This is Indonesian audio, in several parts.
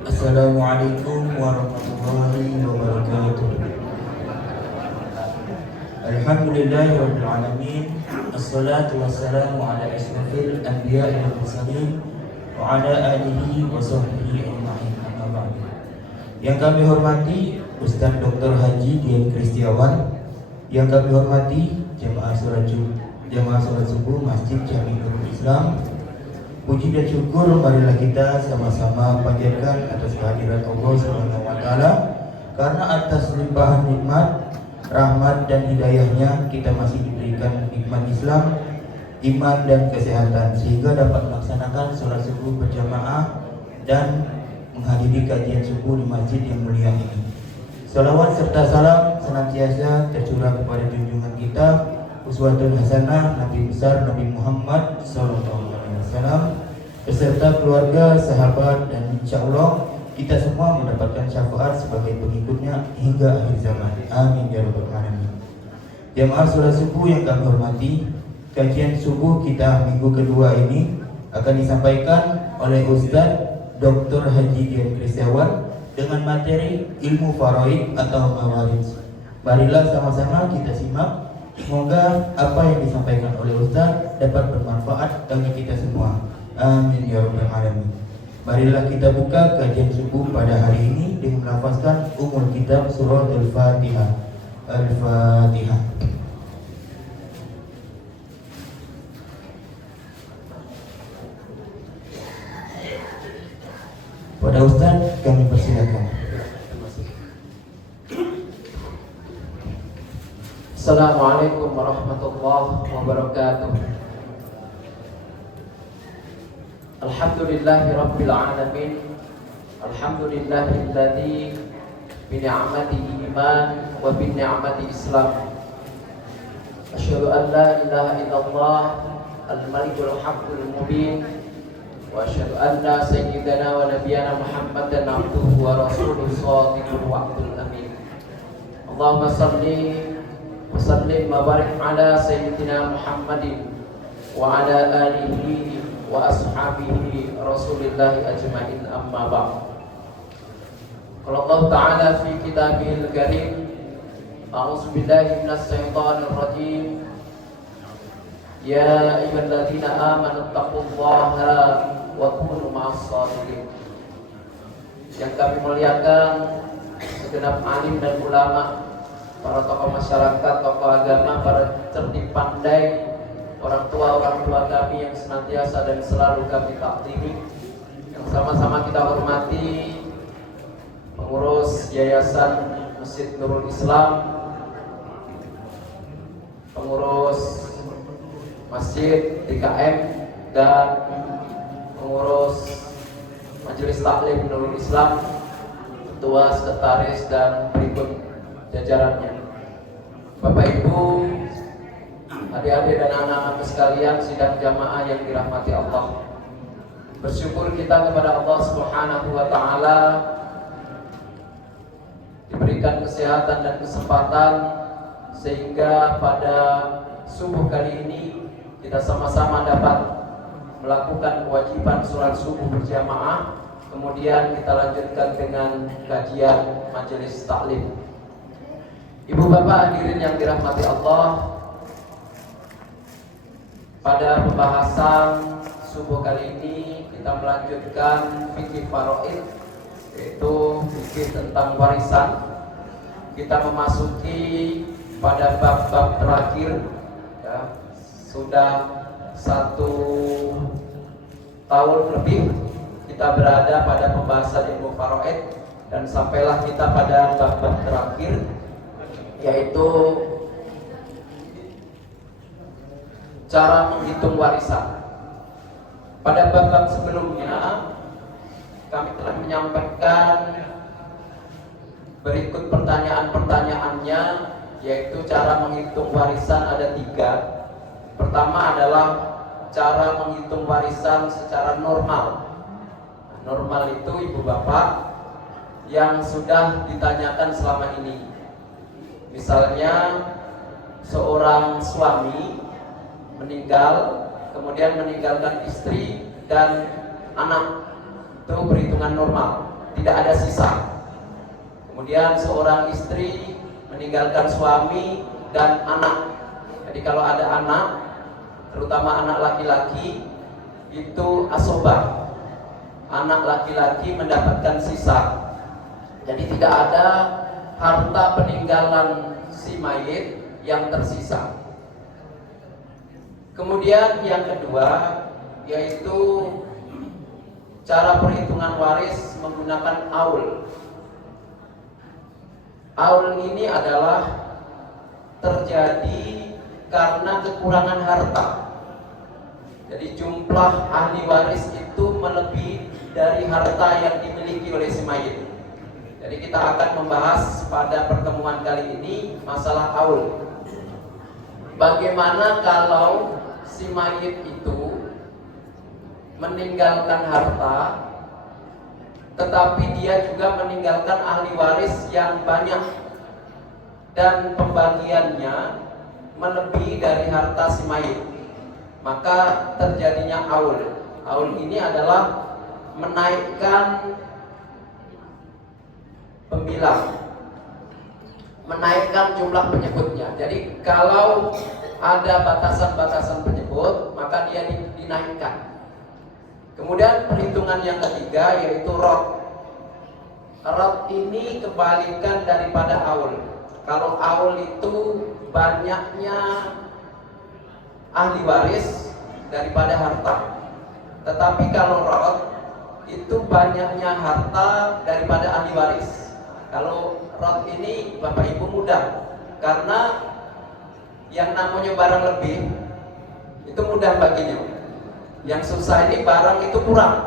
Assalamualaikum warahmatullahi wabarakatuh. Alhamdulillahirabbil alamin. Assalatu wassalamu ala asyrafil anbiya'i wal mursalin wa ala alihi wa sahbihi ajma'in. Amma ba'du. Yang kami hormati Ustaz Dr. Haji Dian Kristiawan, yang kami hormati jamaah salat subuh Masjid Jami'ul Islam. Puji dan syukur marilah kita sama-sama panjatkan atas kehadiran Allah Subhanahu wa taala, karena atas limpahan nikmat, rahmat dan hidayahnya kita masih diberikan nikmat Islam, iman dan kesehatan, sehingga dapat melaksanakan sholat subuh berjamaah dan menghadiri kajian subuh di masjid yang mulia ini. Salawat serta salam senantiasa tercurah kepada junjungan kita uswatun hasanah Nabi besar Nabi Muhammad sallallahu alaihi wasallam beserta keluarga, sahabat, dan insya Allah kita semua mendapatkan syafaat sebagai pengikutnya hingga akhir zaman. Amin ya rabbal alamin. Jamaah sholat subuh yang kami hormati, kajian subuh kita minggu kedua ini akan disampaikan oleh Ustaz Dr. Haji Dian Kristiawan dengan materi ilmu faraid atau mawarid. Marilah sama-sama kita simak. Semoga apa yang disampaikan oleh Ustaz dapat bermanfaat bagi kita semua. Amin ya rabbal alamin. Marilah kita buka kajian subuh pada hari ini dengan melafazkan umul kitab surah Al-Fatihah. Al-Fatihah. Pada Ustaz kami persilakan. Assalamualaikum warahmatullahi wabarakatuh. Alhamdulillahi rabbil alamin. Alhamdulillahilladzi bi ni'matihi iman wa bi ni'mati islam. Asyhadu an la ilaha illallah al-malikul haqqul mubin wa asyhadu anna sayyidana wa nabiyyana Muhammadan abduhu wa rasuluhu shadiqul wa'dul amin. Allahumma salli wa sallim wa barik ala sayyidina Muhammadin wa ala alihi wa ashabihi rasulillahi ajma'in, amma ba'd. Qala Allah ta'ala fi kitabihil karim, a'udzu billahi minas syaitonir rajim. Ya ayyuhalladzina amanu taqullaha wa kunu ma'as shadiqin. Yang kami muliakan segenap alim dan ulama, para tokoh masyarakat, tokoh agama, para cerdik pandai, orang tua kami yang senantiasa dan selalu kami takdimi, yang sama-sama kita hormati pengurus Yayasan Masjid Nurul Islam, pengurus Masjid DKM, dan pengurus Majelis Taklim Nurul Islam, ketua, sekretaris, dan berikut jajarannya. Bapak Ibu, adik-adik dan anak-anak sekalian, sidang jamaah yang dirahmati Allah. Bersyukur kita kepada Allah Subhanahu wa taala diberikan kesehatan dan kesempatan sehingga pada subuh kali ini kita sama-sama dapat melakukan kewajiban sholat subuh berjamaah. Kemudian kita lanjutkan dengan kajian majelis taklim. Ibu bapak hadirin yang dirahmati Allah, pada pembahasan subuh kali ini kita melanjutkan fikih faraid, yaitu fikih tentang warisan. Kita memasuki pada bab-bab terakhir, ya, sudah 1 tahun lebih kita berada pada pembahasan ilmu faraid, dan sampailah kita pada bab-bab terakhir, yaitu cara menghitung warisan. Pada bab-bab sebelumnya kami telah menyampaikan berikut pertanyaan-pertanyaannya, yaitu cara menghitung warisan ada 3. Pertama adalah cara menghitung warisan secara normal. Normal itu ibu bapak yang sudah ditanyakan selama ini. Misalnya seorang suami meninggal, kemudian meninggalkan istri dan anak, itu perhitungan normal, tidak ada sisa. Kemudian seorang istri meninggalkan suami dan anak. Jadi kalau ada anak, terutama anak laki-laki, itu asobah. Anak laki-laki mendapatkan sisa. Jadi tidak ada harta peninggalan si mayit yang tersisa. Kemudian yang kedua yaitu cara perhitungan waris menggunakan aul. Aul ini adalah terjadi karena kekurangan harta. Jadi jumlah ahli waris itu melebihi dari harta yang dimiliki oleh si mayit. Jadi kita akan membahas pada pertemuan kali ini masalah aul. Bagaimana kalau si mayit itu meninggalkan harta, tetapi dia juga meninggalkan ahli waris yang banyak dan pembagiannya melebihi dari harta si mayit, maka terjadinya aul. Aul ini adalah menaikkan pembilang, menaikkan jumlah penyebutnya. Jadi kalau ada batasan-batasan penyebut, maka dia dinaikkan. Kemudian perhitungan yang ketiga yaitu rot. Rot ini kebalikan daripada aul. Kalau aul itu banyaknya ahli waris daripada harta. Tetapi kalau rot itu banyaknya harta daripada ahli waris. Kalau rot ini Bapak Ibu mudah, karena yang namanya barang lebih itu mudah baginya. Yang susah ini barang itu kurang.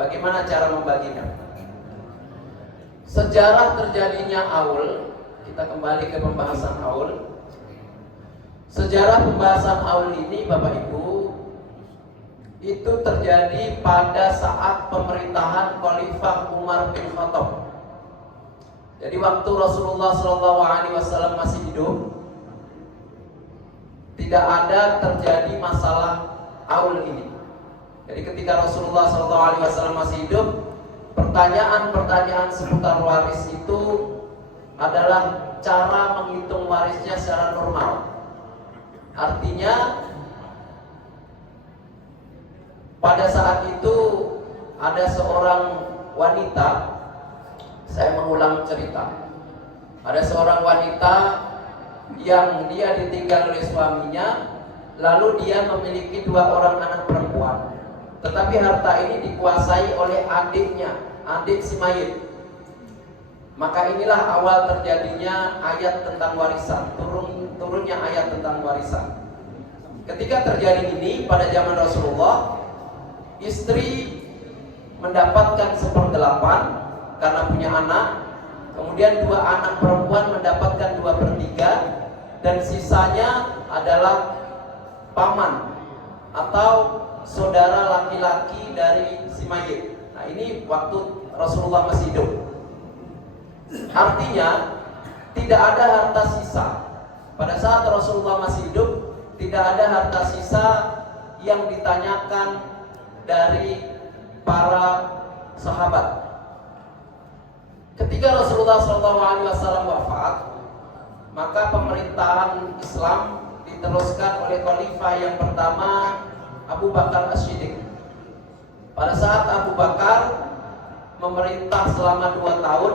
Bagaimana cara membaginya? Sejarah terjadinya aul, kita kembali ke pembahasan aul. Sejarah pembahasan aul ini Bapak Ibu itu terjadi pada saat pemerintahan Khalifah Umar bin Khattab. Jadi waktu Rasulullah SAW masih hidup, tidak ada terjadi masalah aul ini. Jadi ketika Rasulullah SAW masih hidup, pertanyaan-pertanyaan seputar waris itu adalah cara menghitung warisnya secara normal. Artinya pada saat itu ada seorang wanita, saya mengulang cerita. Ada seorang wanita yang dia ditinggal oleh suaminya, lalu dia memiliki 2 orang anak perempuan. Tetapi harta ini dikuasai oleh adiknya, adik si mayit. Maka inilah awal terjadinya ayat tentang warisan, turunnya ayat tentang warisan. Ketika terjadi ini pada zaman Rasulullah, istri mendapatkan 1/8 karena punya anak. Kemudian 2 anak perempuan mendapatkan 2/3, dan sisanya adalah paman atau saudara laki-laki dari si mayit. Nah, ini waktu Rasulullah masih hidup. Artinya tidak ada harta sisa. Pada saat Rasulullah masih hidup, tidak ada harta sisa yang ditanyakan dari para sahabat. Ketika Rasulullah SAW wafat, maka pemerintahan Islam diteruskan oleh khalifah yang pertama, Abu Bakar As-Siddiq. Pada saat Abu Bakar memerintah selama 2 tahun,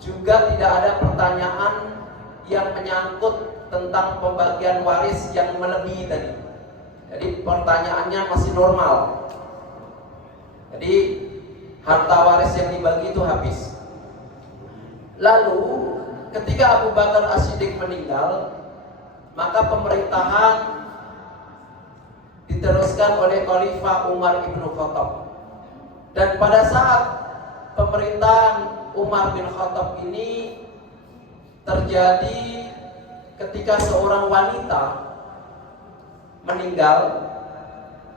juga tidak ada pertanyaan yang menyangkut tentang pembagian waris yang melebihi tadi. Jadi pertanyaannya masih normal. Jadi harta waris yang dibagi itu habis. Lalu ketika Abu Bakar As-Siddiq meninggal, maka pemerintahan diteruskan oleh Khalifah Umar bin Khattab. Dan pada saat pemerintahan Umar bin Khattab ini terjadi ketika seorang wanita meninggal,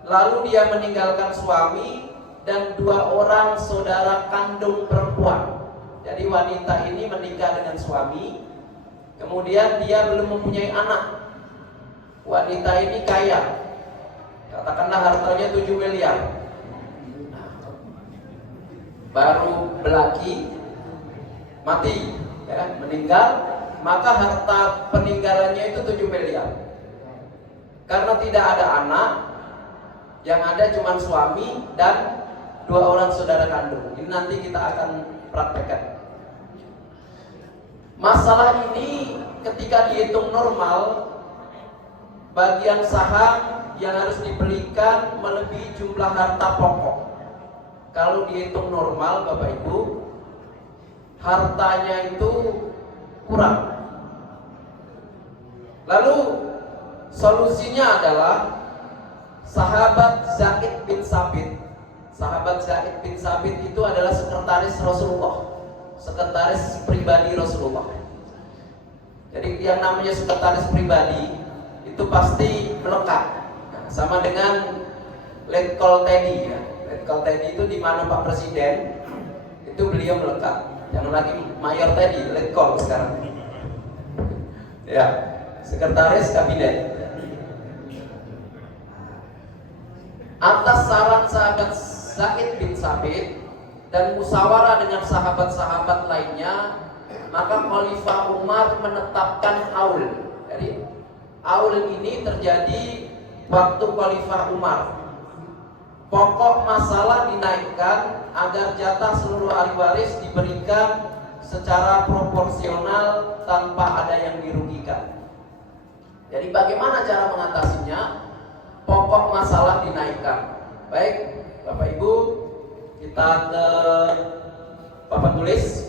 lalu dia meninggalkan suami dan 2 orang saudara kandung perempuan. Jadi wanita ini menikah dengan suami, kemudian dia belum mempunyai anak. Wanita ini kaya, katakanlah hartanya 7 miliar. baru belaki, mati, ya, meninggal, maka harta peninggalannya itu 7 miliar. Karena tidak ada anak, yang ada cuma suami dan 2 orang saudara kandung. Ini nanti kita akan praktekkan. Masalah ini ketika dihitung normal, bagian saham yang harus dibelikan melebihi jumlah harta pokok. Kalau dihitung normal, Bapak Ibu, hartanya itu kurang. Lalu solusinya adalah sahabat Zaid bin Sabit. Sahabat Zaid bin Sabit itu adalah sekretaris Rasulullah, sekretaris pribadi Rasulullah. Jadi yang namanya sekretaris pribadi itu pasti melekat. Nah, sama dengan Letkol Teddy, ya. Letkol Teddy itu di mana Pak Presiden, itu beliau melekat. Jangan lagi Mayor Teddy, Letkol sekarang. Ya, sekretaris kabinet. Atas saran sahabat Zaid bin Sabit dan musyawarah dengan sahabat-sahabat lainnya, maka Khalifah Umar menetapkan aul. Jadi aul ini terjadi waktu Khalifah Umar. Pokok masalah dinaikkan agar jatah seluruh ahli waris diberikan secara proporsional tanpa ada yang dirugikan. Jadi bagaimana cara mengatasinya? Pokok masalah dinaikkan. Baik, Bapak Ibu, kita ke papan tulis.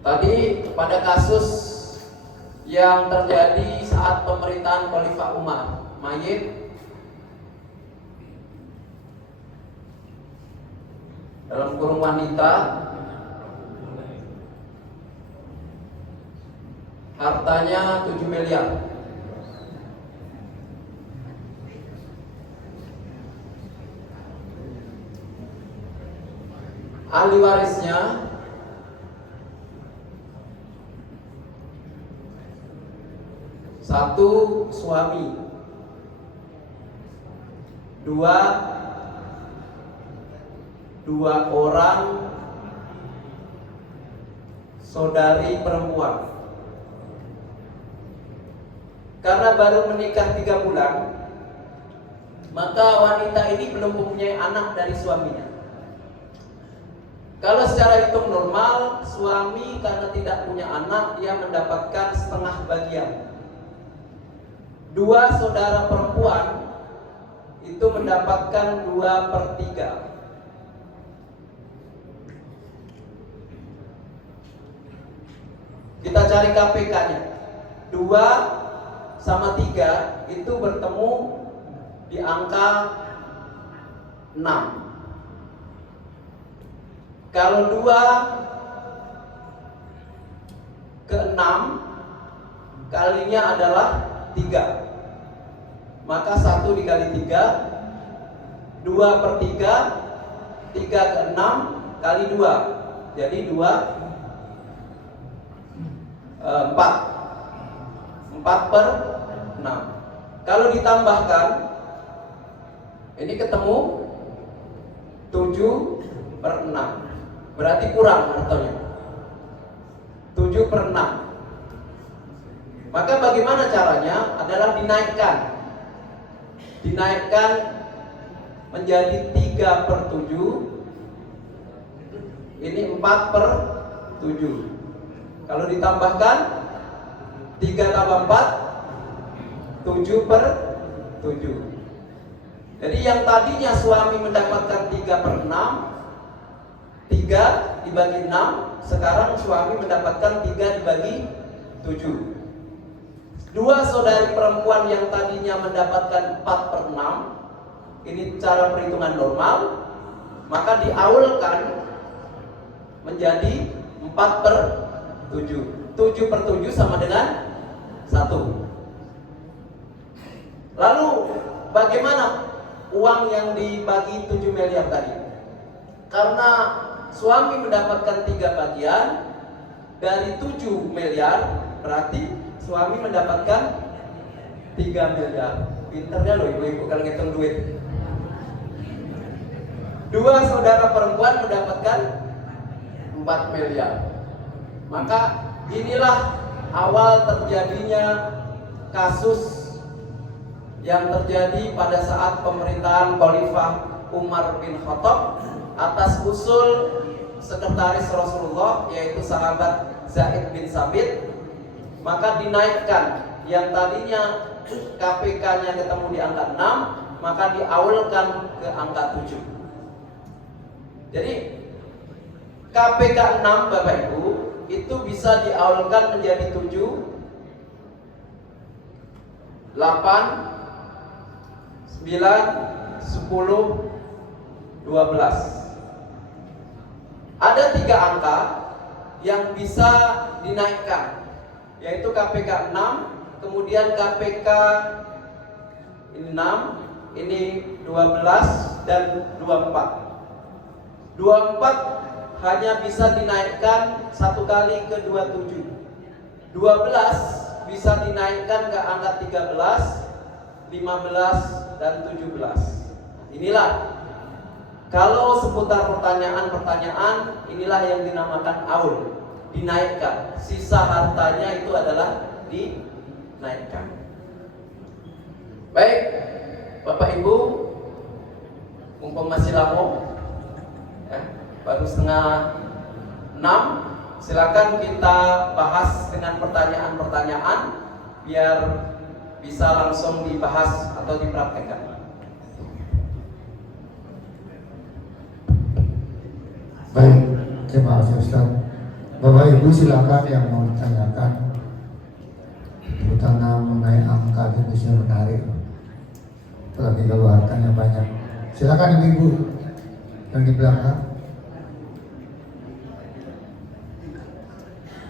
Tadi pada kasus yang terjadi saat pemerintahan Khalifah Umar, mayit dalam kurung wanita, hartanya 7 miliar. Ahli warisnya satu suami, dua orang saudari perempuan. Karena baru menikah 3 bulan, maka wanita ini belum mempunyai anak dari suaminya. Kalau secara hitung normal, suami karena tidak punya anak, dia mendapatkan setengah bagian. 2 saudara perempuan itu mendapatkan 2/3. Kita cari KPK-nya. 2 sama 3 itu bertemu di angka 6. Kalau 2 ke 6 kalinya adalah 3, maka 1 dikali 3, 2/3, 3 ke 6 kali 2, jadi 4/6. Kalau ditambahkan, ini ketemu 7/6, berarti kurang hartanya 7/6. Maka bagaimana caranya? Adalah dinaikkan menjadi 3/7. Ini 4/7. Kalau ditambahkan 3 tambah 4, 7/7. Jadi yang tadinya suami mendapatkan 3/6, 3 dibagi 6, sekarang suami mendapatkan 3 dibagi 7. 2 saudari perempuan yang tadinya mendapatkan 4/6, ini cara perhitungan normal, maka diaulkan menjadi 4/7. 7/7 sama dengan 1. Lalu bagaimana uang yang dibagi 7 miliar tadi? Karena suami mendapatkan 3 bagian dari 7 miliar, berarti suami mendapatkan 3 miliar. Pinternya loh ibu-ibu kalau ngitung duit. 2 saudara perempuan mendapatkan 4 miliar. Maka inilah awal terjadinya kasus yang terjadi pada saat pemerintahan Khalifah Umar bin Khattab atas usul sekretaris Rasulullah yaitu sahabat Zaid bin Sabit. Maka dinaikkan yang tadinya KPK-nya ketemu di angka 6, maka diawalkan ke angka 7. Jadi KPK 6 Bapak Ibu itu bisa diawalkan menjadi 7, 8, 9, 10, 12. Ada 3 angka yang bisa dinaikkan, yaitu KPK 6, kemudian KPK 6, ini 12 dan 24. 24 hanya bisa dinaikkan 1 kali ke 27. 12 bisa dinaikkan ke angka 13, 15 dan 17. Inilah kalau seputar pertanyaan-pertanyaan, inilah yang dinamakan aul, dinaikkan. Sisa hartanya itu adalah dinaikkan. Baik, Bapak Ibu, mumpung masih lama, baru setengah 6, silakan kita bahas dengan pertanyaan-pertanyaan biar bisa langsung dibahas atau dipraktekkan. Baik, terima kasih Ustaz. Bapak Ibu silakan yang mau ditanyakan, terutama mengenai angka itu bisa menarik. Apalagi kalau hartanya banyak. Silakan Ibu-ibu yang di belakang.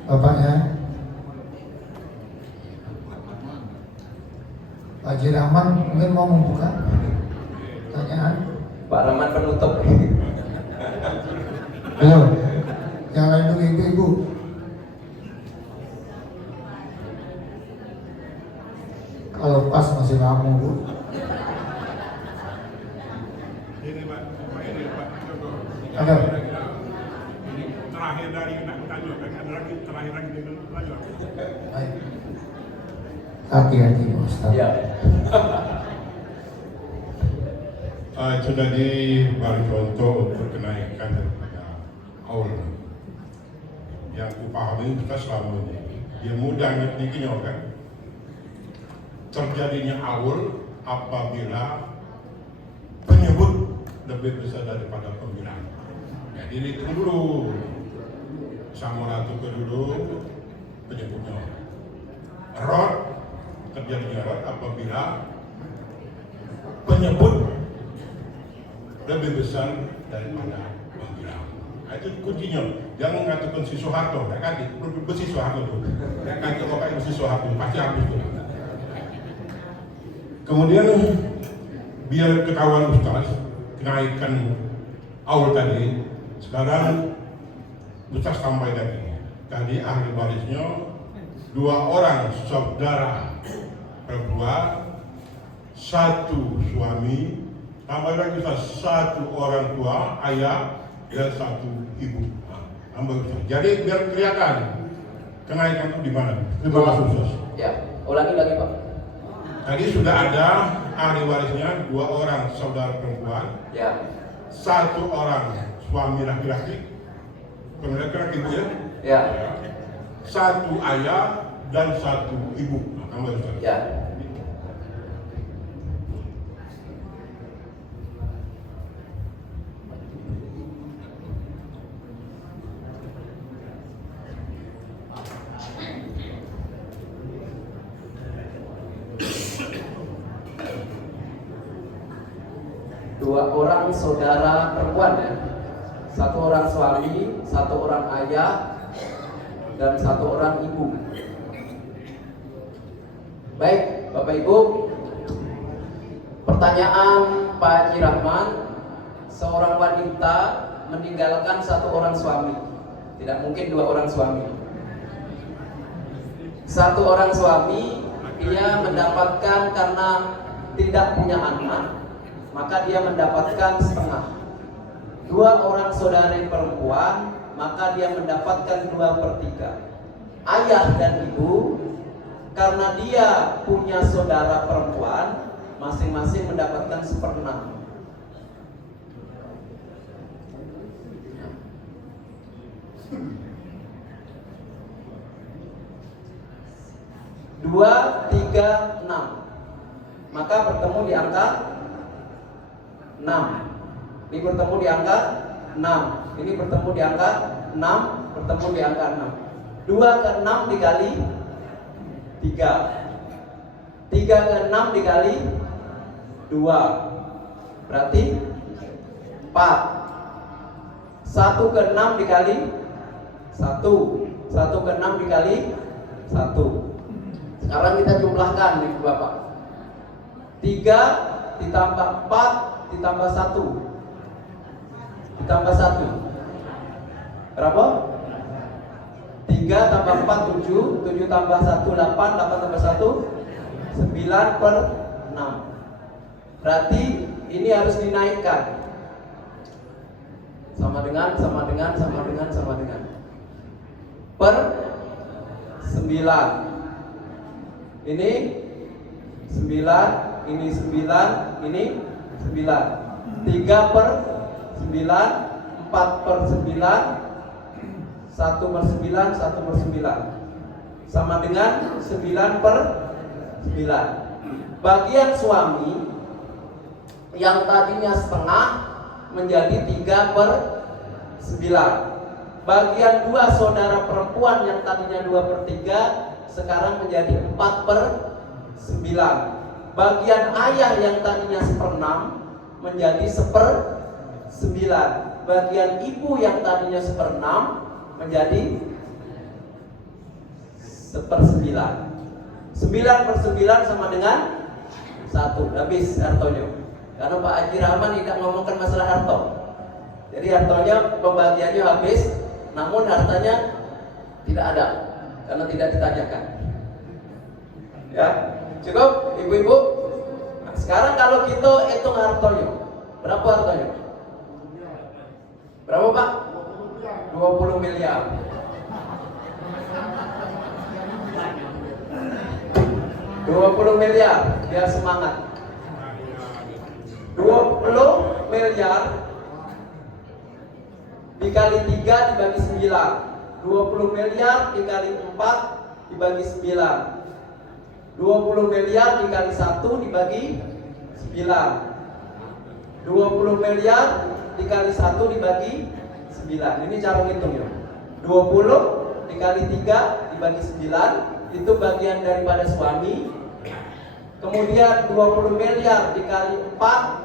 Bapaknya Pak Haji Rahman mungkin mau membuka pertanyaan. Pak Rahman penutup. Belum. Yang lain dulu ibu-ibu. Kalau pas masih lama Bu. Ini Pak, ini Pak Joko. Ada. Terakhir dari nak bertanya, ada lagi terakhir lagi dia bertanya. Baik. Hati-hati Ustaz. Ya. Itu tadi baru contoh untuk kenaikan daripada aul. Yang aku pahami kita selama ini, dia mudah ngertinya kan. Terjadinya aul apabila penyebut lebih besar daripada pembilang. Jadi dihitung dulu, sama ratu dulu penyebutnya. Rot, terjadinya rot apabila penyebut lebih besar daripada pembilang. Nah, itu kuncinya. Jangan mengatakan si Soeharto, tak kati, besi Soeharto tu. Tak kati kau pakai besi Soeharto, pasti habis tu. Kemudian biar ketahuan Ustaz, kenaikan awal tadi, sekarang Ustaz tambah tadi ahli warisnya 2 orang saudara perempuan, 1 suami, tambah lagi Ustaz 1 orang tua, ayah dan 1 ibu. Tambah Ustaz. Jadi biar kelihatan kenaikan itu di mana. Terima kasih Ustaz. Ya, ulangi lagi Pak. Tadi sudah ada ahli warisnya 2 orang saudara perempuan, Ya. 1 orang suami laki-laki, kemudian laki-laki ibu ya, Ya. 1 ayah dan 1 ibu. Tambah Ustaz. Ya. Dua orang saudara perempuan ya, 1 orang suami, 1 orang ayah, dan 1 orang ibu. Baik, Bapak Ibu, pertanyaan Pak Haji Rahman, seorang wanita meninggalkan 1 orang suami, tidak mungkin 2 orang suami. 1 orang suami dia mendapatkan karena tidak punya anak, maka dia mendapatkan setengah. 2 orang saudari perempuan, maka dia mendapatkan 2/3. Ayah dan ibu, karena dia punya saudara perempuan, masing-masing mendapatkan 1/6. Dua, 3, 6. Maka bertemu di angka 6. Ini bertemu di angka 6. Ini bertemu di angka 6. Bertemu di angka 6. 2 ke 6 dikali 3. 3 ke 6 dikali 2. Berarti 4. 1 ke 6 dikali 1. 1 ke 6 dikali 1. Sekarang kita jumlahkan nih Bapak. 3 ditambah 4 ditambah 1 ditambah 1 berapa? 3 tambah 4 7, 7 tambah 1 8, 8 tambah 1 9/6. Berarti ini harus dinaikkan. Sama dengan per 9. Ini 9, ini 9, ini 9. 3/9, 4/9, 1/9, 1/9. Sama dengan 9/9. Bagian suami yang tadinya setengah menjadi 3/9. Bagian 2 saudara perempuan yang tadinya 2/3 sekarang menjadi 4/9. Bagian ayah yang tadinya 1/6 menjadi 1/9. Bagian ibu yang tadinya 1/6 menjadi 1/9. 9/9 sama dengan 1. Habis hartonya. Karena Pak Haji Rahman tidak ngomongkan masalah harto. Jadi hartonya pembagiannya habis, namun hartanya tidak ada karena tidak ditanyakan. Ya, cukup ibu-ibu. Nah, sekarang kalau kita hitung hartonya, berapa hartonya? Berapa Pak? 20 miliar. 20 miliar, biar semangat. 20 miliar dikali 3 dibagi 9. 20 miliar dikali 4 dibagi 9. 20 miliar dikali 1 dibagi 9. 20 miliar dikali 1 dibagi 9. Ini cara ngitungnya. 20 dikali 3 dibagi 9 itu bagian daripada suami. Kemudian 20 miliar dikali 4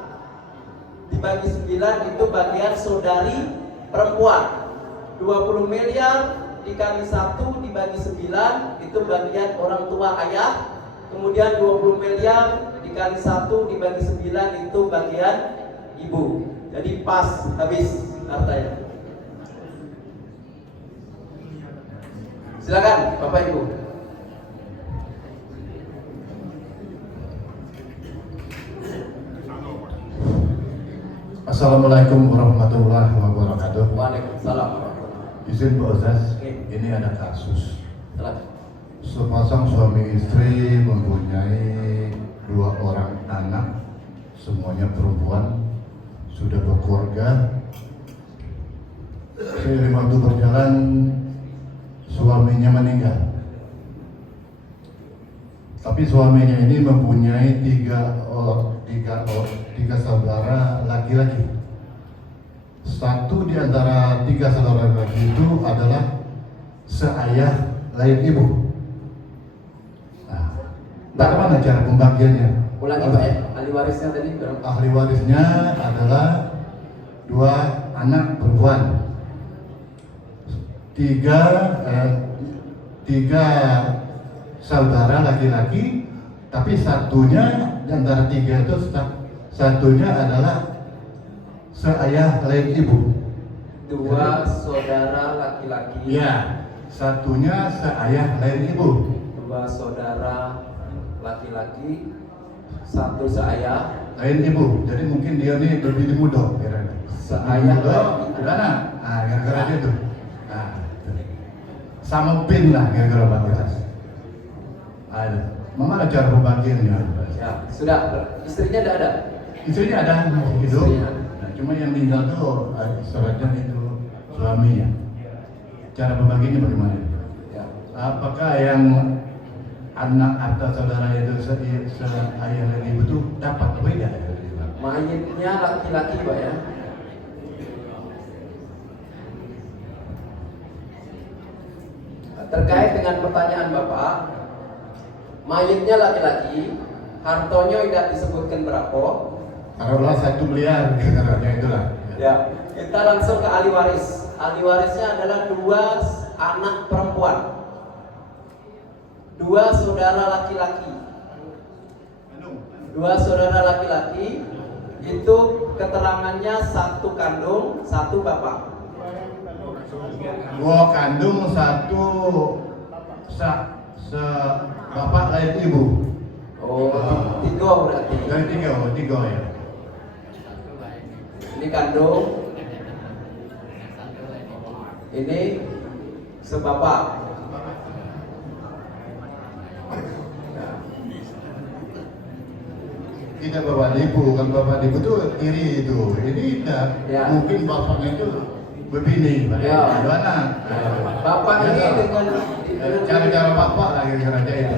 dibagi 9 itu bagian saudari perempuan. 20 miliar dikali 1 dibagi 9 itu bagian orang tua ayah. Kemudian 20 miliar dikali 1 dibagi 9 itu bagian ibu. Jadi pas habis hartanya. Silakan Bapak Ibu. Assalamualaikum warahmatullahi wabarakatuh. Waalaikumsalam. Izin Pak Ustaz, ini ada kasus. Silakan. Sepasang suami istri mempunyai 2 orang anak, semuanya perempuan, sudah berkeluarga. Seiring waktu berjalan, suaminya meninggal. Tapi suaminya ini mempunyai 3 saudara laki-laki. Satu di antara 3 saudara laki itu adalah seayah lain ibu. Nah, bagaimana cara pembagiannya? Ulangi Pak ya, ahli warisnya tadi berapa? Ahli warisnya adalah 2 anak perempuan. 3 saudara laki-laki, tapi satunya di antara 3 itu satunya adalah seayah lain ibu. 2 saudara laki-laki. Ya, satunya seayah lain ibu. 2 saudara laki-laki, Satu seayah. lain ibu. Jadi mungkin dia nih lebih muda kira-kira. Seayah Muda, lain ibu. gimana? Nah, kira-kira dia tuh. Nah, sama pin lah kira-kira Pak Kiras. Ada. Mana cara pembagiannya? Ya, sudah. Istrinya tidak ada. Istrinya ada masih hidup. Istrinya. Nah, cuma yang meninggal tuh seratnya itu suaminya. Cara pembagiannya bagaimana? Ya. Apakah yang anak atau saudara itu ayah dan ibu itu dapat atau tidak? Mayitnya laki-laki Pak ya. Terkait dengan pertanyaan Bapak, mayitnya laki-laki, hartonya tidak disebutkan berapa. Taruhlah 1 miliar, kira-kira itulah. Ya, kita langsung ke ahli waris. Ahli warisnya adalah 2 anak perempuan, 2 saudara laki-laki. 2 saudara laki-laki itu keterangannya 1 kandung, 1 bapak. 2 kandung, 1 bapak lain ibu. Oh, 3 berarti. Dari 3 ya. Ini kandung, ini sebapak. Tidak bapak ibu, kan bapak ibu itu iri itu. Ini tidak. Ya. Mungkin bapaknya itu begini, Pak. Ya. Gimana? Bapak ini Ya. dengan Cara-cara bapak lah kira-kira aja itu.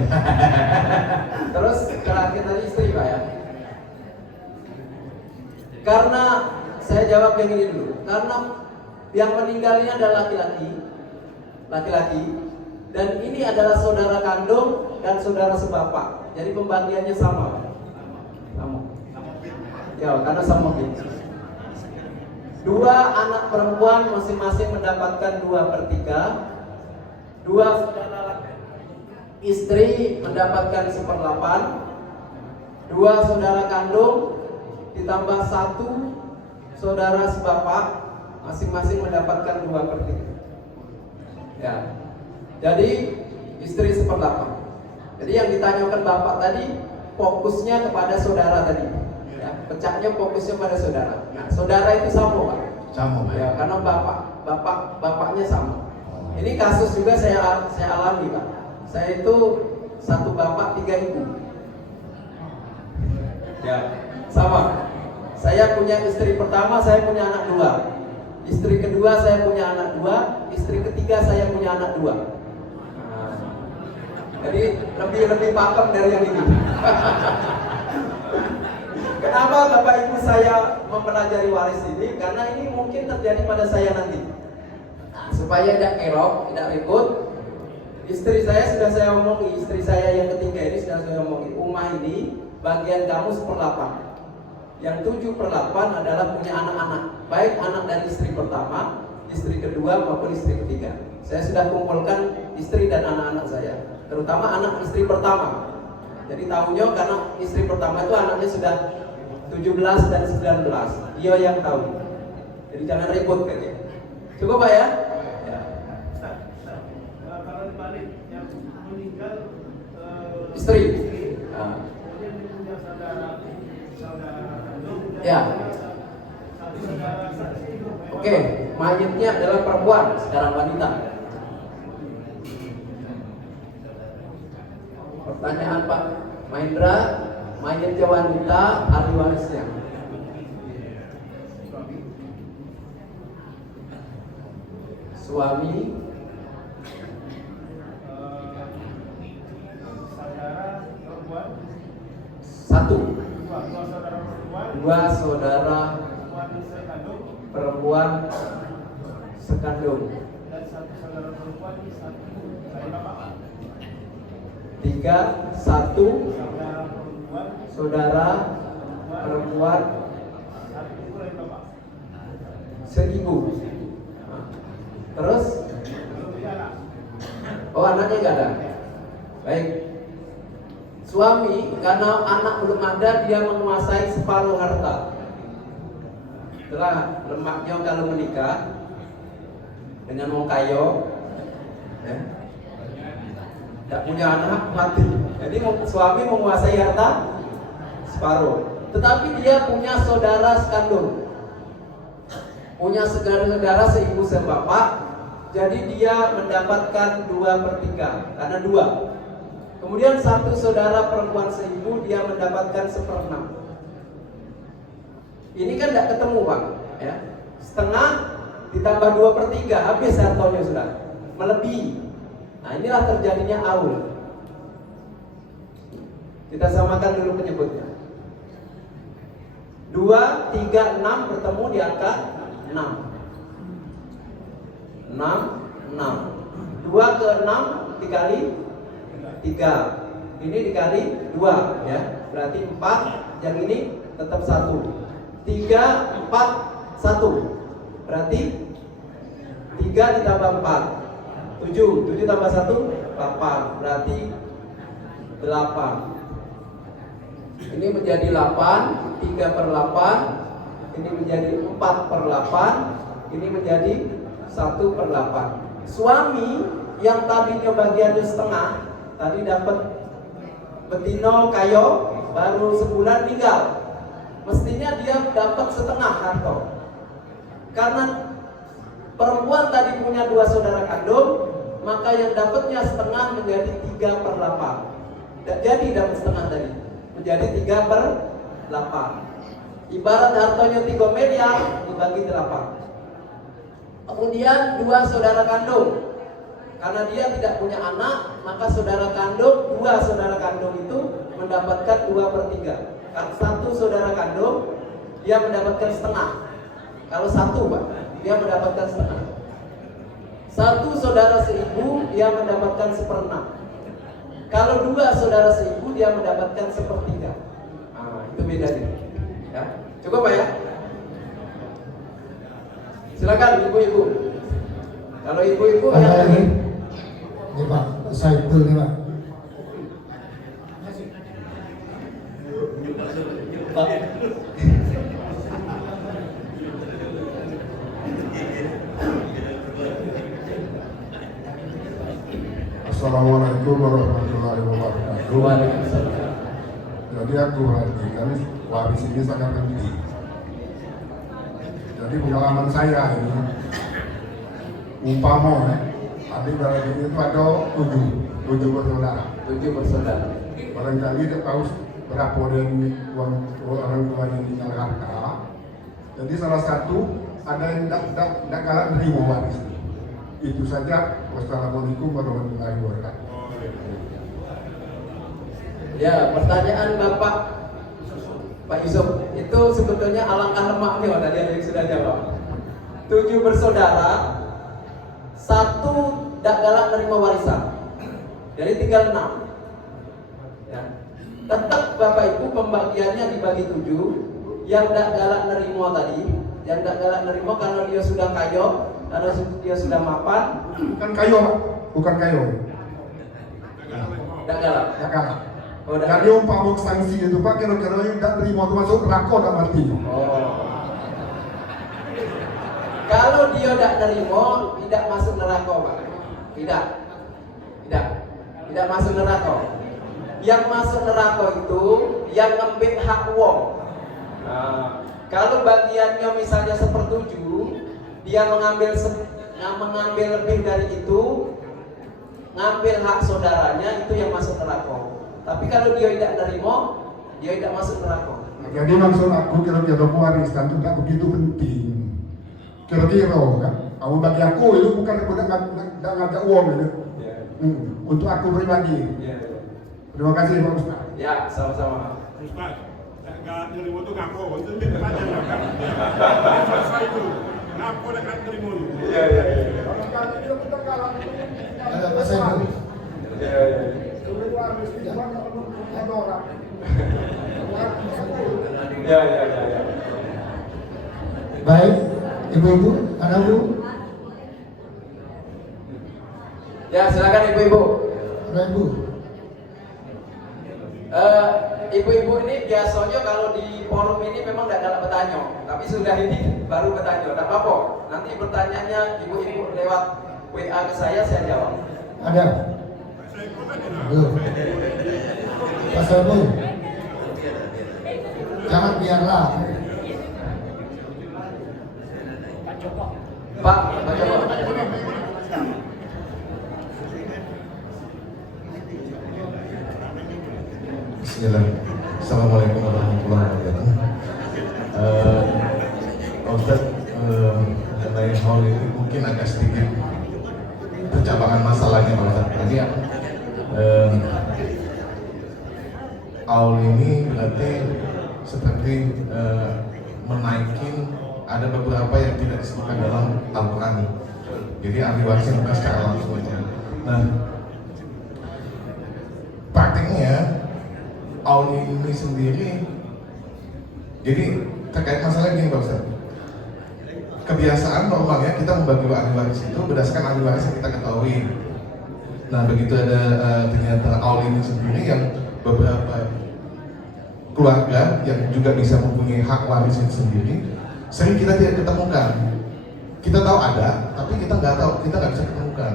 terus terakhir tadi istri Pak ya. Karena saya jawab yang ini dulu. Karena yang meninggal ini adalah laki-laki, dan ini adalah saudara kandung dan saudara sebapak. Jadi pembagiannya sama. Ya, karena sama gitu. 2 anak perempuan masing-masing mendapatkan 2/3. 2 saudara istri mendapatkan 1/8. 2 saudara kandung ditambah 1 saudara sebapak masing-masing mendapatkan 2/3. Ya. Jadi istri 1/8. Jadi yang ditanyakan bapak tadi fokusnya kepada saudara tadi. Ya, pecahnya fokusnya pada saudara. Nah, saudara itu sama Pak. Sama, Pak. Ya, karena bapaknya sama. Ini kasus juga saya alami Pak. Saya itu 1 bapak 3 ibu. Ya, sama. Saya punya istri pertama, saya punya anak 2. Istri kedua saya punya anak 2. Istri ketiga saya punya anak 2. Nah, jadi lebih pakem dari yang ini. Kenapa Bapak Ibu saya mempelajari waris ini? Karena ini mungkin terjadi pada saya nanti. Supaya tidak kerok, tidak ribut. Istri saya sudah saya omongi, istri saya yang ketiga ini sudah saya omongi. Umah ini bagian kamu 1/8. Yang 7/8 adalah punya anak-anak, baik anak dari istri pertama, istri kedua maupun istri ketiga. Saya sudah kumpulkan istri dan anak-anak saya, terutama anak istri pertama. Jadi tahunya karena istri pertama itu anaknya sudah 17 dan 19. Dia yang tahu. Jadi jangan ribut kan ya. Cukup Pak ya? Ya. Kalau dibalik yang meninggal Istri. Nah. kemudian dia punya saudara kandung dan Ya. satu saudara saksi. Oke, mayitnya adalah perempuan, sekarang wanita. Pertanyaan Pak Mahendra, mayitnya wanita, ahli warisnya. Suami, Saudara perempuan, 1. dua saudara perempuan, 2 saudara perempuan istri kandung, perempuan sekandung. dan 1 saudara perempuan, 1 lain bapak. 3, 1 Saudara perempuan, saudara perempuan 1 lain bapak. seibu. Nah, terus, Belum dia anak. oh anaknya nggak ada. Baik. Suami karena anak belum ada, dia menguasai separuh harta. Setelah lemaknya kalau menikah dengan mau kayo, ya, tidak punya anak mati. Jadi suami menguasai harta separuh. Tetapi dia punya saudara sekandung, punya saudara seibu sebapak, jadi dia mendapatkan 2/3 karena 2. Kemudian satu saudara perempuan seibu, dia mendapatkan 1/6. Ini kan tidak ketemu Pak, ya. Setengah ditambah 2/3, habis hartanya sudah melebihi. Nah, inilah terjadinya aul. Kita samakan dulu penyebutnya. 2, 3, 6 bertemu di angka 6. 6. 2 ke 6 dikali 3. Ini dikali 2 ya. Berarti 4, yang ini tetap 1. 3, 4, 1. Berarti 3 ditambah 4 7. 7 tambah 1 8. Berarti 8. Ini menjadi 8, 3/8. Ini menjadi 4/8. Ini menjadi 1/8. Suami yang tadinya bagiannya setengah, tadi dapat betino kayo, baru sebulan tinggal, mestinya dia dapat setengah harta. Karena perempuan tadi punya 2 saudara kandung, maka yang dapatnya setengah menjadi 3/8. Tidak jadi dapat setengah tadi, menjadi 3/8. Ibarat hartanya 3 miliar dibagi 8. Kemudian 2 saudara kandung, karena dia tidak punya anak, maka saudara kandung, 2 saudara kandung itu mendapatkan 2/3. Kalau 1 saudara kandung, dia mendapatkan setengah. Kalau 1 Pak, dia mendapatkan setengah. 1 saudara seibu, dia mendapatkan 1/6. Kalau 2 saudara seibu, dia mendapatkan 1/3. Nah, itu bedanya. Ya, cukup Pak ya. Silakan ibu-ibu. Kalau ibu-ibu Ada lagi? yang Ini Pak, Saiful nih Pak. Assalamualaikum warahmatullahi wabarakatuh. Waalaikumsalam. Jadi aku perhatikan waris ini sangat penting. Jadi pengalaman saya ini, umpama adik beradik itu ada 7 bersaudara. 7 bersaudara. Barangkali dia tahu berapa dari uang orang tua yang tinggal harta. Jadi salah satu ada yang tidak kalah nerima waris. Itu saja. Wassalamualaikum warahmatullahi wabarakatuh. Ya, pertanyaan Bapak Pak Yusuf itu sebetulnya alangkah lemaknya tadi ada yang sudah jawab. 7 bersaudara, 1 tidak galak menerima warisan, jadi tinggal 6. Ya. Tetap Bapak Ibu pembagiannya dibagi 7. Yang tidak galak nerima tadi, yang tidak galak nerima karena dia sudah kayo, karena dia sudah mapan. Kan kayo, bukan kayo. Tidak galak. Tidak kalah. Oh, dah. Jadi umpama sanksi itu Pak, kira-kira yang tidak terima itu masuk neraka dan mati. Oh. Kalau dia tidak nerima, tidak masuk neraka, Pak. Tidak masuk neraka. Yang masuk neraka itu yang ngambil hak uang. Nah, kalau bagiannya misalnya 1/7, dia mengambil lebih dari itu, ngambil hak saudaranya, itu yang masuk neraka. Tapi kalau dia tidak nerima, dia tidak masuk neraka. Jadi maksud aku kira-kira warisan itu tidak begitu penting. Kira-kira kan, kamu bagi aku itu bukan tidak ngajak uang itu. Untuk aku pribadi. Terima kasih Pak Ustaz. Ya, sama-sama. Ustaz, nggak nerima tuh ngaku, itu dia tanya nggak? Selesai itu, ngaku nggak nerima itu. Iya. Ada Pak Saiful. Ya. Baik, ibu-ibu, anak-ibu, Ya, silakan ibu-ibu. anak-ibu. Ibu-ibu ini biasanya kalau di forum ini memang tidak galak bertanya, tapi sudah ini baru bertanya. Tidak apa-apa. Nanti pertanyaannya ibu-ibu lewat WA ke saya jawab. Ada? Belum. Pak Saiful. Jangan biarlah. Pak, baca Pak. Bismillah. Assalamualaikum warahmatullahi wabarakatuh. Pak Ustadz, mengenai hal ini mungkin agak sedikit percabangan masalahnya Pak Ustadz. Tadi aul ini berarti seperti menaikin ada beberapa yang tidak disebutkan dalam Al-Quran. Jadi ahli warisnya bukan secara langsung aja. Nah, praktiknya aul ini sendiri, jadi terkait masalah gini Pak Ustaz. Kebiasaan normalnya kita membagi ahli waris itu berdasarkan ahli waris yang kita ketahui. Nah, begitu ada ternyata aul ini sendiri yang beberapa keluarga yang juga bisa mempunyai hak waris itu sendiri, sering kita tidak ketemukan. Kita tahu ada, tapi kita nggak tahu, kita nggak bisa ketemukan.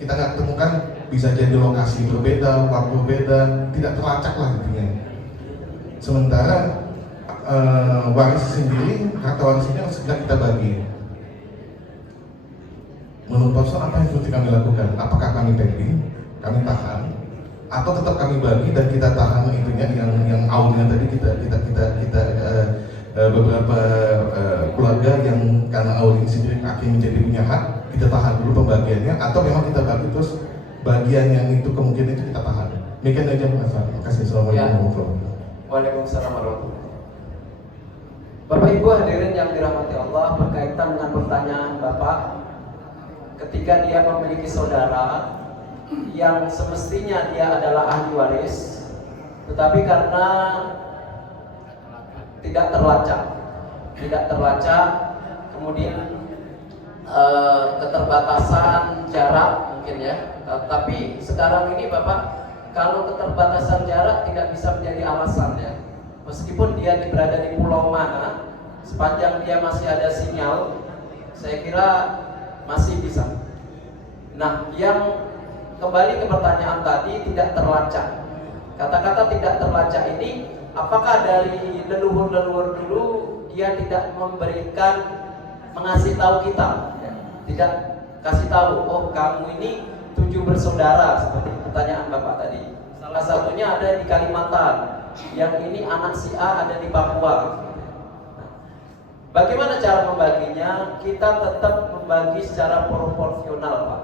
Kita nggak ketemukan, bisa jadi lokasi berbeda, waktu berbeda, tidak terlacak lah intinya. Sementara waris sendiri, harta waris ini harus segera kita bagi. Menurut Pak Ustaz, apa yang seperti kami lakukan? Apakah kami pending, kami tahan, atau tetap kami bagi dan kita tahan itunya yang aulnya tadi kita beberapa keluarga yang karena aul ini sendiri akhirnya menjadi punya hak, kita tahan dulu pembagiannya, atau memang kita bagi terus bagian yang itu kemungkinan itu kita tahan. Demikian aja Pak Ustaz. Terima kasih. Assalamualaikum warahmatullahi wabarakatuh. Waalaikumsalam warahmatullahi wabarakatuh. Bapak Ibu hadirin yang dirahmati Allah, berkaitan dengan pertanyaan Bapak, ketika dia memiliki saudara yang semestinya dia adalah ahli waris, tetapi karena tidak terlacak, kemudian keterbatasan jarak mungkin ya. Tapi sekarang ini Bapak, kalau keterbatasan jarak tidak bisa menjadi alasan ya. Meskipun dia berada di pulau mana, sepanjang dia masih ada sinyal, saya kira masih bisa. Nah, yang kembali ke pertanyaan tadi, tidak terlacak. Kata-kata tidak terlacak ini, apakah dari leluhur-leluhur dulu dia tidak memberikan, mengasih tahu kita, ya? Tidak kasih tahu, oh kamu ini 7 bersaudara, seperti pertanyaan Bapak tadi. Salah satunya ada di Kalimantan, yang ini anak si A ada di Papua. Bagaimana cara membaginya? Kita tetap membagi secara proporsional Pak.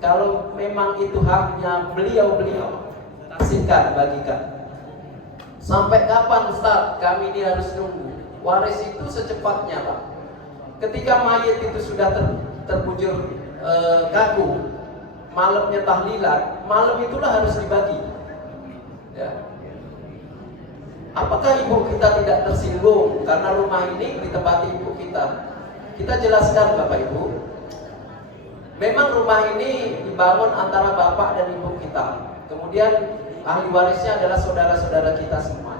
Kalau memang itu haknya beliau-beliau, kasihkan, bagikan. Sampai kapan Ustaz? Kami ini harus nunggu. Waris itu secepatnya Pak. Ketika mayit itu sudah terbujur kaku, malamnya tahlilan, malam itulah harus dibagi. Ya. Apakah ibu kita tidak tersinggung karena rumah ini ditempati ibu kita? Kita jelaskan Bapak Ibu. Memang rumah ini dibangun antara bapak dan ibu kita. Kemudian ahli warisnya adalah saudara-saudara kita semua.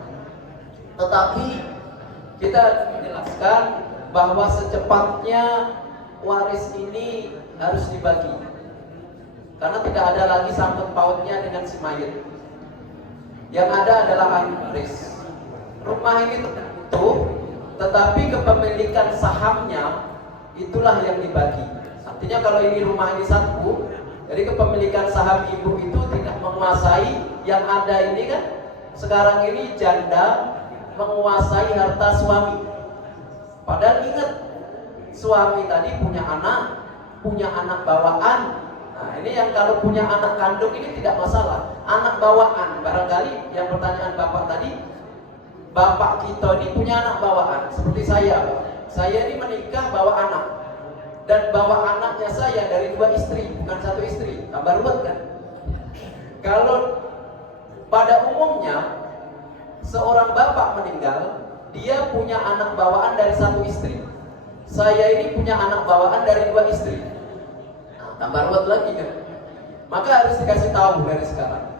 Tetapi kita menjelaskan bahwa secepatnya waris ini harus dibagi. Karena tidak ada lagi sangkut pautnya dengan si mayit. Yang ada adalah ahli waris. Rumah ini utuh, tetapi kepemilikan sahamnya itulah yang dibagi. Artinya kalau ini rumah ini satu, jadi kepemilikan saham ibu itu tidak menguasai. Yang ada ini kan sekarang ini janda menguasai harta suami. Padahal ingat, suami tadi punya anak bawaan. Nah ini yang kalau punya anak kandung ini tidak masalah. Anak bawaan, barangkali yang pertanyaan Bapak tadi, Bapak kita ini punya anak bawaan. Seperti saya ini menikah bawa anak. Dan bawa anaknya saya dari 2 istri, bukan 1 istri. Tambah ruwet kan? Kalau pada umumnya seorang bapak meninggal, dia punya anak bawaan dari 1 istri. Saya ini punya anak bawaan dari 2 istri. Nah, tambah ruwet lagi kan? Maka harus dikasih tahu dari sekarang.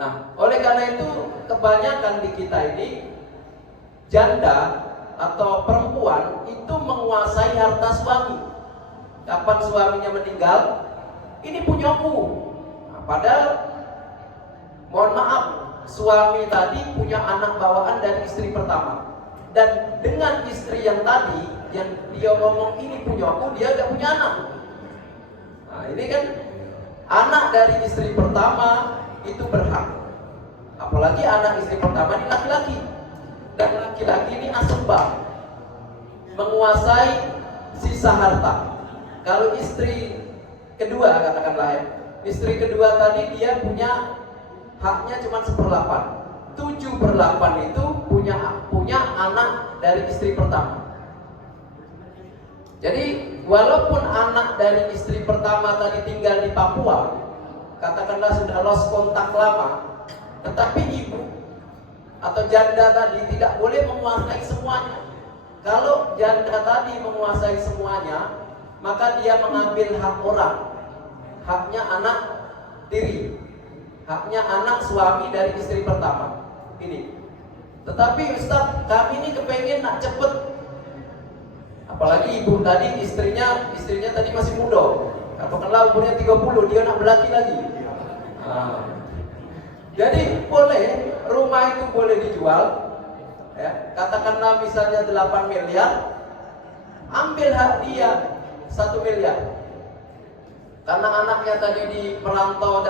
Nah, oleh karena itu kebanyakan di kita ini janda atau perempuan itu menguasai harta suami. Kapan suaminya meninggal, ini punyaku. Nah, padahal mohon maaf, suami tadi punya anak bawaan dari istri pertama, dan dengan istri yang tadi yang dia ngomong ini punya aku, dia gak punya anak. Nah ini kan anak dari istri pertama itu berhak, apalagi anak istri pertama ini laki-laki, dan laki-laki ini asbab menguasai sisa harta. Kalau istri kedua, katakanlah ya, istri kedua tadi dia punya haknya cuma 1/8. 7/8 itu punya anak dari istri pertama. Jadi walaupun anak dari istri pertama tadi tinggal di Papua, katakanlah sudah lost kontak lama, tetapi ibu atau janda tadi tidak boleh menguasai semuanya. Kalau janda tadi menguasai semuanya, maka dia mengambil hak orang, haknya anak tiri, haknya anak suami dari istri pertama ini. Tetapi Ustaz, kami ini kepengen nak cepet, apalagi ibu tadi istrinya tadi masih muda, katakanlah umurnya 30, dia nak berlaki lagi. Jadi boleh, rumah itu boleh dijual ya, katakanlah misalnya 8 miliar, ambil hak dia 1 miliar, karena anaknya tadi di perantau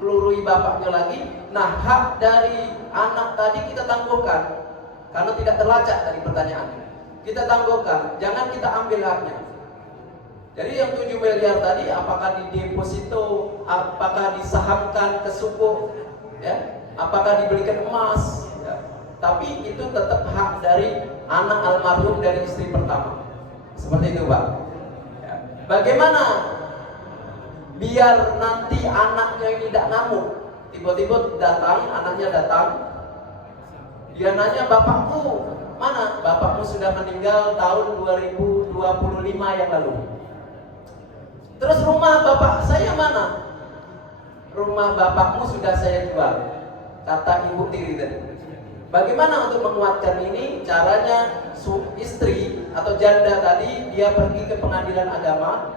pelurui bapaknya lagi. Nah hak dari anak tadi kita tangguhkan, karena tidak terlacak dari pertanyaannya, kita tangguhkan, jangan kita ambil haknya. Jadi yang 7 miliar tadi apakah di deposito, apakah disahamkan ke suku ya, apakah dibelikan emas ya, tapi itu tetap hak dari anak almarhum dari istri pertama. Seperti itu Pak ya. Bagaimana biar nanti anaknya ini tidak ngamuk, tiba-tiba datang, anaknya datang, dia nanya, bapakku mana? Bapakmu sudah meninggal tahun 2025 yang lalu. Terus rumah bapak saya mana? Rumah bapakmu sudah saya jual, kata ibu tiri tadi. Bagaimana untuk menguatkan ini? Caranya istri atau janda tadi dia pergi ke pengadilan agama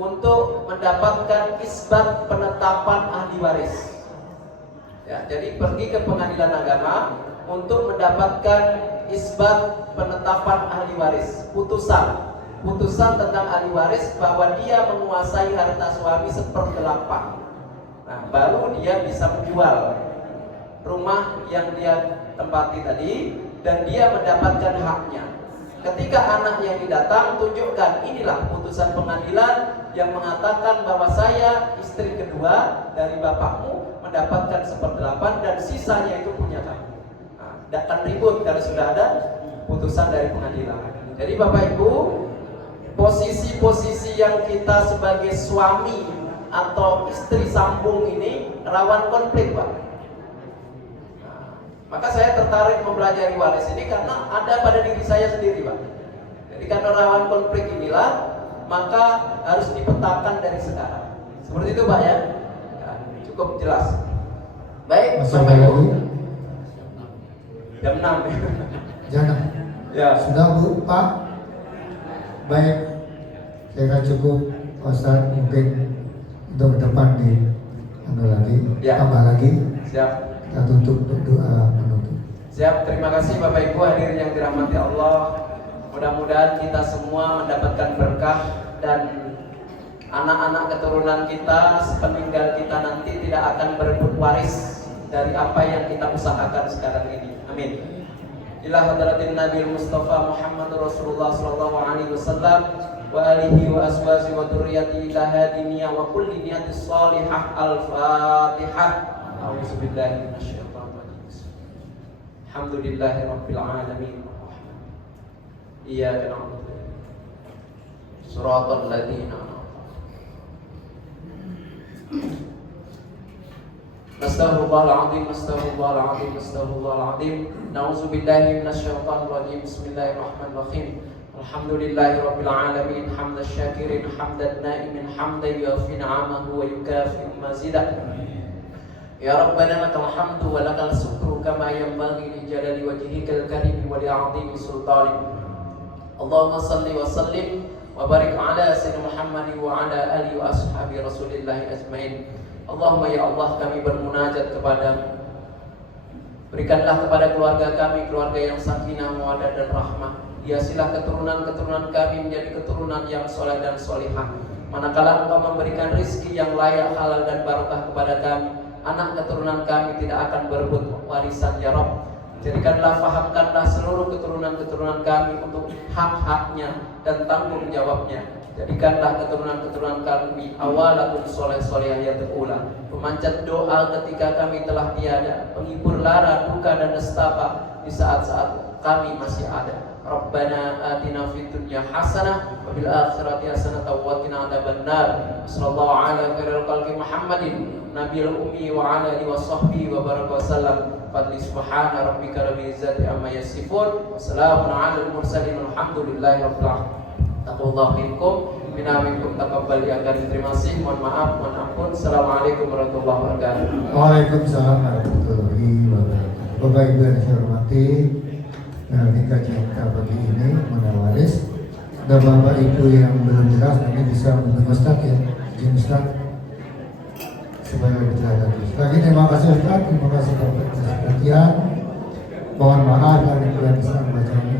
untuk mendapatkan isbat penetapan ahli waris. Ya, jadi pergi ke pengadilan agama untuk mendapatkan isbat penetapan ahli waris, putusan tentang ahli waris bahwa dia menguasai harta suami 1/8. Nah, baru dia bisa menjual rumah yang dia tempati tadi dan dia mendapatkan haknya. Ketika anaknya ini datang, tunjukkan inilah putusan pengadilan yang mengatakan bahwa saya istri kedua dari bapakmu mendapatkan 1/8 dan sisanya itu punya kamu. Nah, tidak akan ribut kalau sudah ada putusan dari pengadilan. Jadi Bapak Ibu, posisi-posisi yang kita sebagai suami atau istri sambung ini rawan konflik Pak. Nah, maka saya tertarik mempelajari waris ini karena ada pada diri saya sendiri Pak. Jadi karena rawan konflik inilah, maka harus dipetakan dari sekarang. Seperti itu Pak ya, ya cukup jelas. Baik, Masih ada lagi? jam 6 Jangan. ya. Sudah Bu, Pak? Baik, saya kira cukup. Ustaz mungkin untuk depan di lagi, Ya. tambah lagi. Siap. Kita tutup doa penutup. Siap, terima kasih Bapak Ibu hadirin yang dirahmati Allah. Mudah-mudahan kita semua mendapatkan berkah dan anak-anak keturunan kita sepeninggal kita nanti tidak akan berebut waris dari apa yang kita usahakan sekarang ini. Amin. Ila hadratin Nabi Mustafa Muhammad Rasulullah sallallahu alaihi wasallam wa alihi wa aswazi wa dzurriyyati ila hadiniya wa kulli niyatis salihah. Al-Fatihah. A'udzubillahi minasyaitonir rajim. Alhamdulillahirabbil alamin. Iyyaka na'budu wa siratal ladzina Astaghfirullahaladzim, astaghfirullahaladzim, astaghfirullahaladzim. Na'udzubillahi minasyaitonir rajim. Bismillahirrahmanirrahim. Alhamdulillahirabbil alamin, hamdasy syakirin, hamdan na'imin, hamdan yuafi ni'amahu wa yukafi mazidah. Ya Rabbana lakal hamdu wa lakal syukru kama yanbaghi li jalali wajhikal karim wa li 'azimi sultanik. Allahumma salli wa sallim wa barik ala sayyidina Muhammad wa ala alihi wa ashabi Rasulillah ajmain. Allahumma ya Allah, kami bermunajat kepadamu Berikanlah kepada keluarga kami keluarga yang sakinah, mawaddah dan rahmah. Hiasilah keturunan-keturunan kami menjadi keturunan yang soleh dan solihah. Manakala Engkau memberikan rizki yang layak, halal dan barokah kepada kami, anak keturunan kami tidak akan berebut warisan ya Rabb. Jadikanlah, fahamkanlah seluruh keturunan-keturunan kami untuk hak-haknya dan tanggung jawabnya. Jadikanlah keturunan-keturunan kami awalatun soleh solehah yad'ula, pemanjat doa ketika kami telah tiada, penghibur lara, duka dan nestapa di saat-saat kami masih ada. Rabbana atina fid dunya hasanah wa fil akhirati hasanah wa qina adzabannar. Sallallahu ala khairil khalqi Muhammadin nabiyil ummi wa ala alihi wa sahbihi wa baraka wasallam. Fadli subhana rabbika rabbil izzati amma yasifun wa salamun alal mursalin walhamdulillahi rabbil alamin. Taqullahu minkum minna minkum taqabbal ya karim. Terima kasih, mohon maaf, mohon ampun. Assalamualaikum warahmatullahi wabarakatuh. Waalaikumsalam warahmatullahi wabarakatuh. Bapak Ibu yang saya hormati, ketika cinta pagi ini menawaris, ada Bapak Ibu yang belum jelas nanti bisa menghubungi Ustaz ya, izin Ustaz supaya lebih jelas lagi. Lagi terima kasih Ustaz, terima kasih Bapak atas perhatian. Mohon maaf kalau yang bisa membaca ini.